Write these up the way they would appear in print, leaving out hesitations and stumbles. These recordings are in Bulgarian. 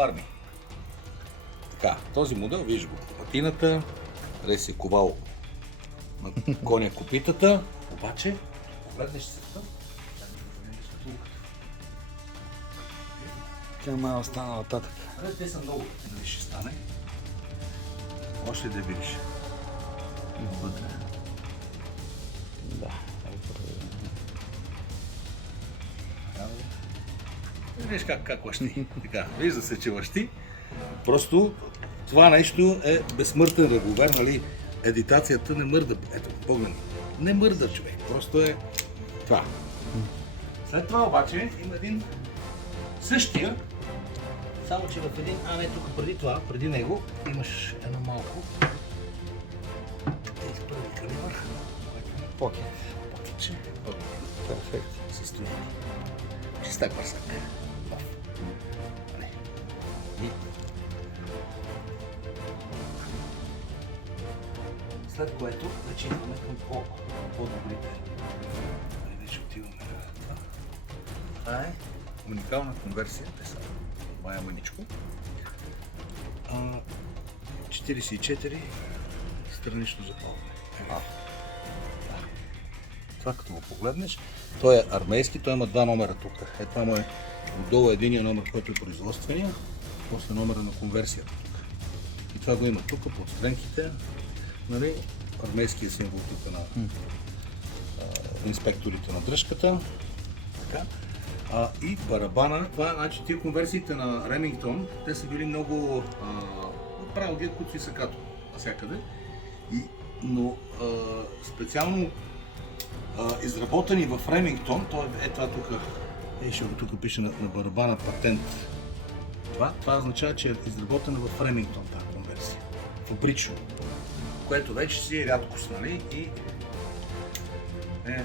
Army. Така, този модел, виж го, патината, Рес е ковал на коня копитата, обаче, погледнеш се там, Тя май остана нататък. те са много, нали ще стане. Още да видиш. Вътре. Да. Виж как лъщи. Така, вижда се, че лъщи. Просто това нещо е безсмъртен револвер, нали? Едитацията не мърда. Ето, погледни. Не мърда, човек. Просто е това. След това обаче има един същия, само че в един, не тук преди това, преди него, имаш едно малко първи калибър. Покет. Покетче. Перфект. Състояние. Чистак бърсак. След което вече идваме към по-добрите. Вече отиваме на това. Това е уникална конверсия. Това е маничко. 44 странично запалване. Това като го погледнеш, той е армейски, той има два номера тук. Това му е отдолу единия номер, който е производствения, после номера на конверсията тук. И това го има тук, под стренките, нали, армейския символ тук на инспекторите на дръжката. Така. И барабана, това, значи тия конверсиите на Ремингтон, те са били много правил ги куци и сакато навсякъде. Но специално изработени в Ремингтон, това тук, тук пише на барабана патент. Това означава, че е изработена в Ремингтон тази конверсия, фабрично, което вече си е рядкост, нали, и е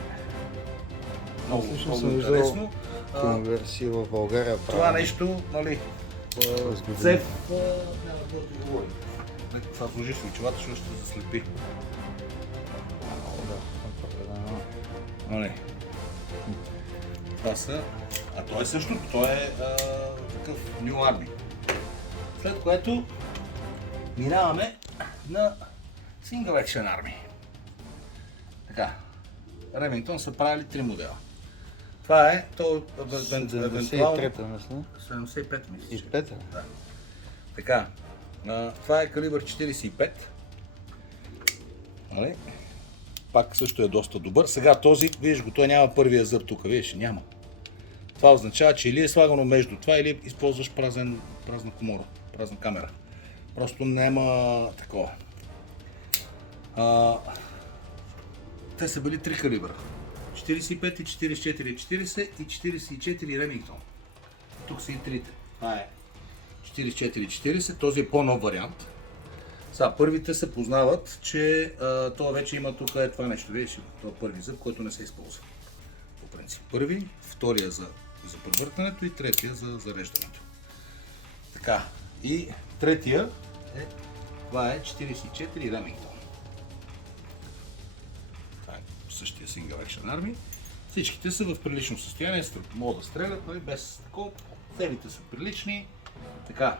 много интересно. Конверсии в България. Това нещо, нали, Цев, няма да говорим. Това сложи с очилата, защото ще заслепи. Нали. Това са... той е същото, той е такъв New Army. След което минаваме на Single Action Army. Така, Ремингтон са правили три модела. Това е, то евентуално... 73-та, мисля. 75 мисля. И 5-та? Да. Така, това е калибър 45. Нали? Пак също е доста добър. Сега този, виж го, той няма първия зъб тук, виж, няма. Това означава, че или е слагано между това, или използваш празна комора, празна камера. Просто няма такова. Те са били три калибъра. 45, 44, 40 и 44 Ремингтон. Тук са и трите. Това е 44-40, този е по-нов вариант. Сега, първите се познават, че това вече има тук това нещо, видиш, това е първи зъб, който не се използва. По принцип. Първи, втория за превъртането и третия за зареждането. Така, и третия това е 44 Ремингтон. Това е същия Single Action Army. Всичките са в прилично състояние, могат да стрелят, но и без такова. Целите са прилични. Така.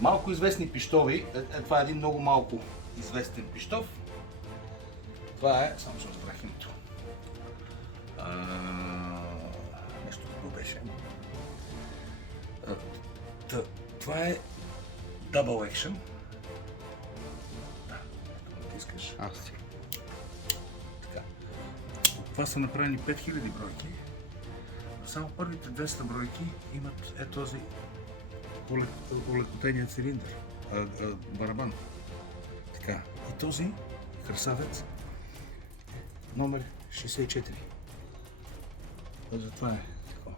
Малко известни пищови, това е един много малко известен пищов. Това е, само ще разбрах името. Нещо какво беше. Това е Double Action. Да, искаш. Така. От това са направени 5000 бройки. Само първите 200 бройки имат този олекотения цилиндър, барабан. Така. И този красавец номер 64. Затова е такова.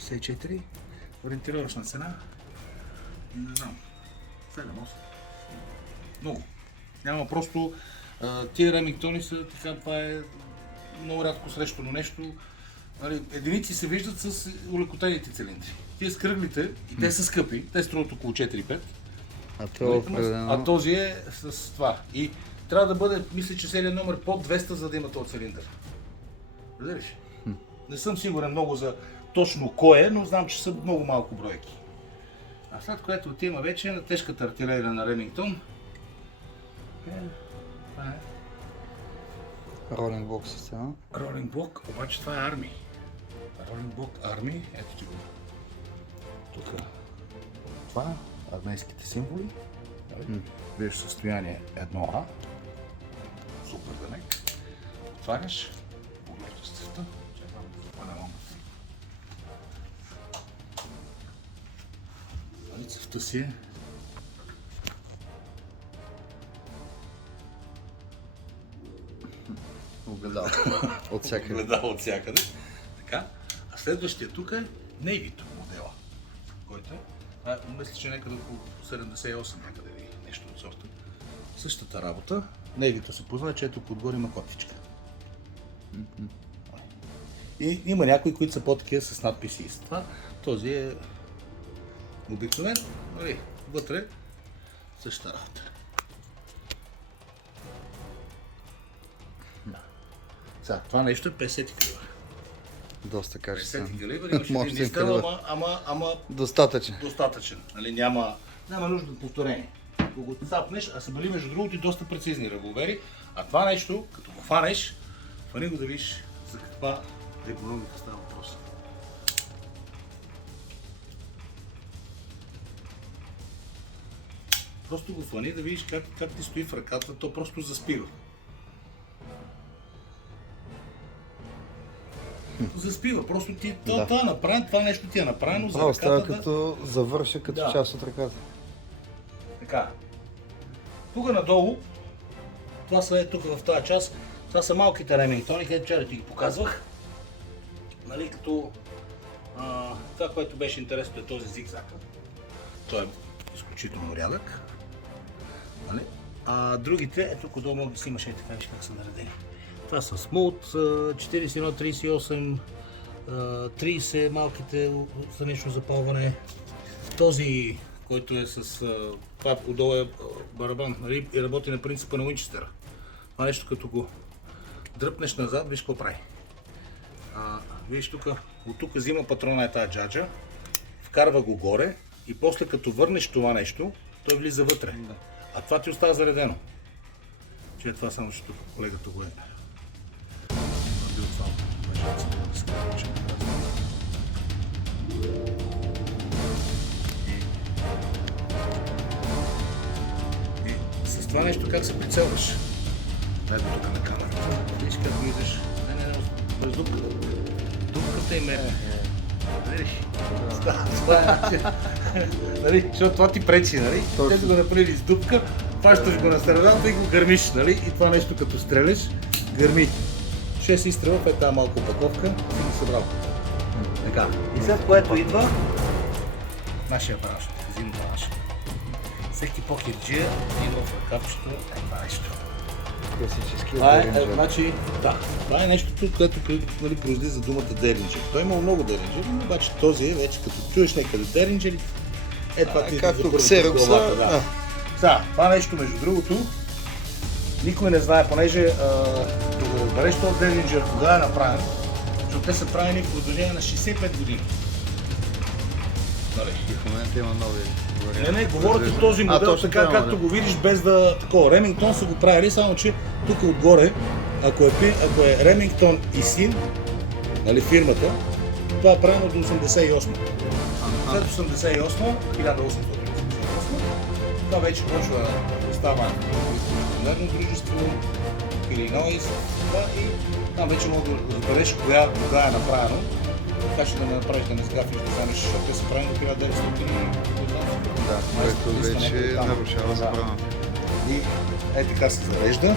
64, ориентировъчна цена, не знам, 7-8. Много. Няма просто, тия Ремингтони са така, това е много рядко срещано нещо. Единици се виждат с олекотените цилиндри. Тия с кръглите, и те са скъпи, те струват около 4-5. А този е с това. И трябва да бъде, мисля, че серия номер под 200, за да има този цилиндър. Разбираш? Не съм сигурен много за точно кой е, но знам, че са много малко бройки. А след което отиваме вече на тежката артилерия на Ремингтон. Това е Ролинг блок система. Ролинг блок, обаче това е арми. Ролинг блок арми, ето ти го. Тук. Това, армейските символи. Виж състояние 1А. Супер да не. Отваряш. Поглеждаш цевта. Чакам да запаля лампата. Цевта си е. Огледал. От всякъде. Огледало от всякъде. Така. А следващия тук е Navy модела, който е. Мисля, че някъде около 78 някъде или нещо от сорта. Същата работа. Navy се познава, че ето отгоре има котичка. И има някои, които са по-такива с надписи. С това този е обикновен. Нали, вътре същата работа. Сега, това нещо е 50 калибър. Доста 50 качествен. калибър, имаш един Мощен изстрел, калибър. ама Достатъчен. достатъчен. Нали, няма нужда от повторение. Ако го цапнеш, а са били между другото и доста прецизни револвери, а това нещо, като го фанеш, фани го да видиш за каква револвера става въпрос. Просто го фани да видиш как ти стои в ръката, то просто заспива. Заспива, просто ти, това е направено, това нещо ти е направено за Право става ръката. като завърша като Да. част от ръката. Така. Тук надолу, това са тук в тази част, това са малките ремингтони, където вчера ти ги показвах. Нали, като това, което беше интересно е този зигзаг. Той е изключително рядък. Нали? А другите, ето тук долу мога да си имаш така, виж как са наредени. Това са Smooth, 41, 38, 30 малките странично запалване. Този, който е с това отдолу е барабан, нали, и работи на принципа на Уинчестера. Това нещо като го дръпнеш назад, виж какво прави. Виж тук, от тук взима патрона е тази джаджа, вкарва го горе и после като върнеш това нещо, той влиза вътре. А това ти остава заредено. Че това само, че тук колегата го е бил това. И с това нещо как се прицелваш? Ето тук на камерата. Виж как влизаш. Не, през дупката. Дупката им е. Видиш? Нали, защото това ти пречи, нали? Те са го направили с дупка, фащаш го на средата и го гърмиш, нали? И това нещо като стреляш, гърми. 6 изстрела в тази малка опаковка и ги събрал. Така. И след което идва нашия парашут, зимно парашут. Всеки покерджия идва в ръкавчето това нещо. Класически Това е, Derringer. значи, да, това е нещо, което нали, произлиза думата Derringer. Той има много Derringer, обаче този е вече като чуеш някъде Derringer, това ти както за първо Xerox, в главата, да. Сега, това нещо между другото, никой не знае, понеже да го разбереш този Derringer кога е направен, защото те са правени в продължение на 65 години. Нали? И в момента има нови варианти. Не, говоря ти този модел, точно така това, както да. го видиш, без да такова. Ремингтон са го правили, само че тук отгоре, ако е Ремингтон и син, нали, фирмата, това е правено до 88. След 88, 1888, това вече почва да става акционерно дружество, Illinois, и там вече мога да разбереш кога е направено. Така че да не направиш да не сгафиш, да вземеш, защото те са правени до 1900. Да, което вече нарушава забраната. И така се зарежда,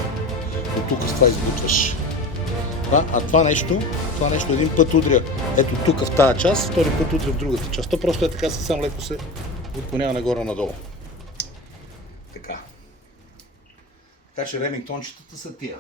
от тук с това излучваш. А това нещо един път удря ето тук в тази част, втори път удря в другата част. То просто е така, съвсем леко се отклонява нагоре-надолу. Така. Така че ремингтончетата са тия.